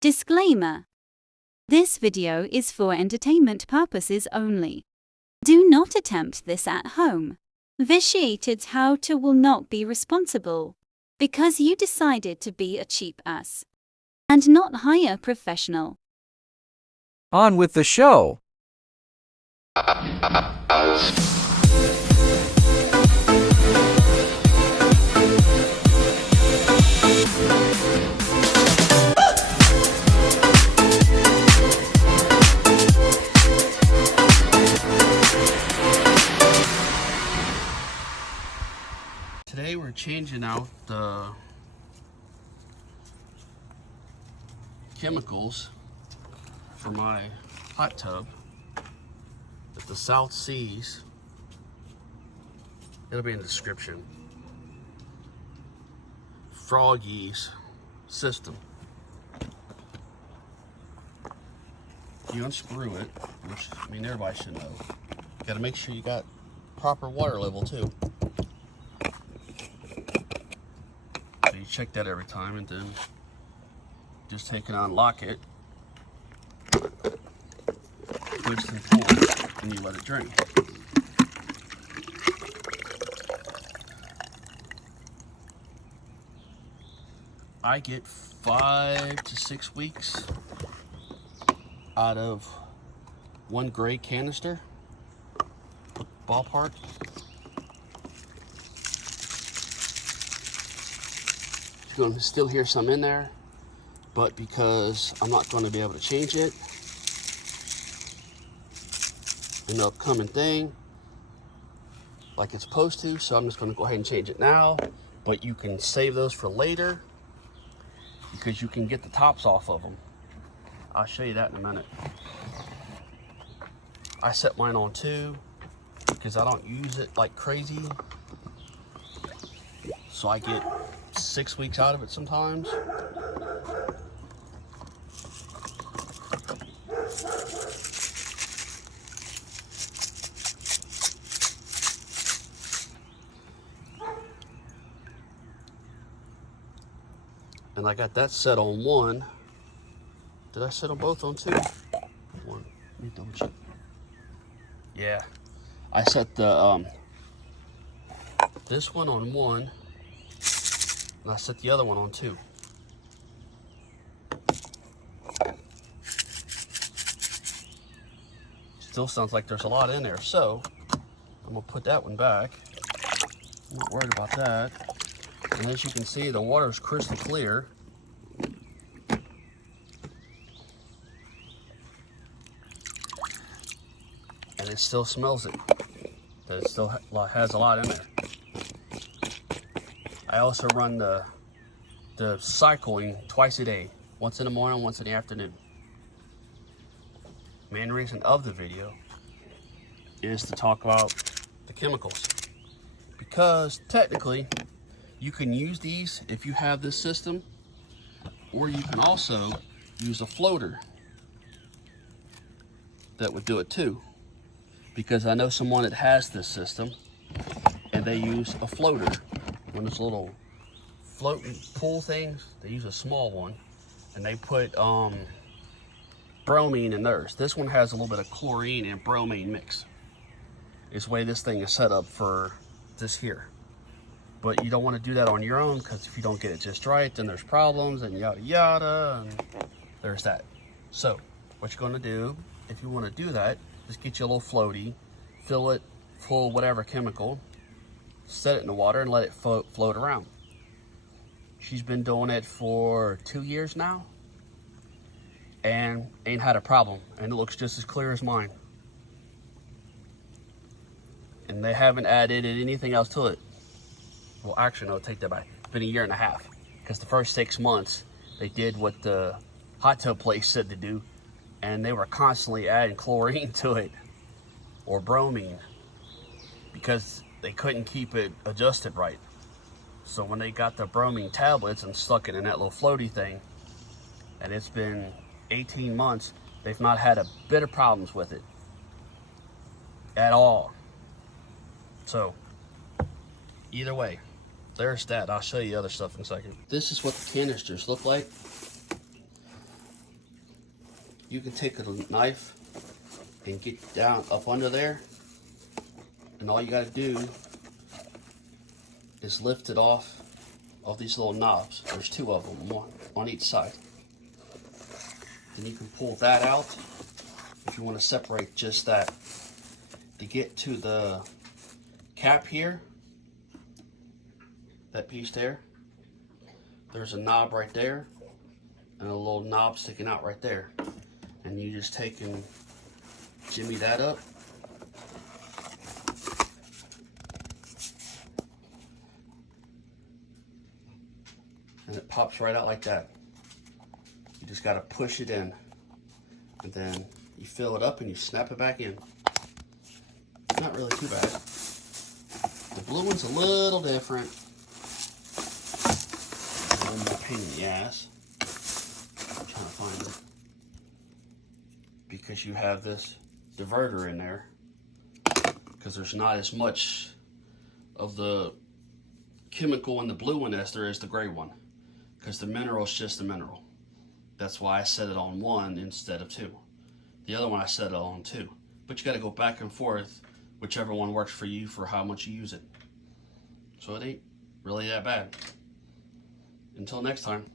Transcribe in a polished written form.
Disclaimer. This video is for entertainment purposes only. Do not attempt this at home. Vitiated how-to will not be responsible because you decided to be a cheap ass and not hire a professional. On with the show. Today we're changing out the chemicals for my hot tub at the Spaease. It'll be in the description. Froggy's system. You unscrew it, which I mean everybody should know. You gotta make sure you got proper water level too. So you check that every time, and then just take it, unlock it, twist and pull, and you let it drain. I get 5 to 6 weeks out of one gray canister, ballpark. You're going to still hear some in there, but because I'm not going to be able to change it in the upcoming thing like it's supposed to, so I'm just going to go ahead and change it now. But you can save those for later because you can get the tops off of them. I'll show you that in a minute. I set mine on 2 because I don't use it like crazy, so I get 6 weeks out of it sometimes. And I got that set on 1. Did I set them both on 2? 1. Let me double check. Yeah, I set the this one on 1, and I set the other one on 2. Still sounds like there's a lot in there, so I'm gonna put that one back. I'm not worried about that. And as you can see, the water is crystal clear. And it still smells it. That it still has a lot in there. I also run the cycling twice a day. Once in the morning, once in the afternoon. Main reason of the video is to talk about the chemicals. Because technically, you can use these if you have this system, or you can also use a floater that would do it too. Because I know someone that has this system and they use a floater. One of those little floating pool things, they use a small one, and they put bromine in theirs. This one has a little bit of chlorine and bromine mix. It's the way this thing is set up for this here. But you don't want to do that on your own, because if you don't get it just right, then there's problems and yada yada, and there's that. So what you're going to do, if you want to do that, just get you a little floaty, fill it full of whatever chemical, set it in the water, and let it float around. She's been doing it for 2 years now and ain't had a problem, and it looks just as clear as mine. And they haven't added anything else to it. Well, actually, no, take that back. It's been 1.5 years, because the first 6 months they did what the hot tub place said to do, and they were constantly adding chlorine to it or bromine because they couldn't keep it adjusted right. So when they got the bromine tablets and stuck it in that little floaty thing, and it's been 18 months, they've not had a bit of problems with it at all. So either way, there's that. I'll show you other stuff in a second. This is what the canisters look like. you can take a knife and get down up under there, and all you got to do is lift it off of these little knobs. There's two of them, one on each side. Then you can pull that out if you want to separate just that. To get to the cap here, that piece there, there's a knob right there and a little knob sticking out right there. And you just take and jimmy that up. And it pops right out like that. You just got to push it in. And then you fill it up and you snap it back in. It's not really too bad. The blue one's a little different. A little more pain in the ass. I'm trying to find it. Because you have this diverter in there. Because there's not as much of the chemical in the blue one as there is the gray one. Because the mineral is just a mineral. That's why I set it on 1 instead of 2. The other one I set it on 2. But you got to go back and forth, whichever one works for you for how much you use it. So it ain't really that bad. Until next time.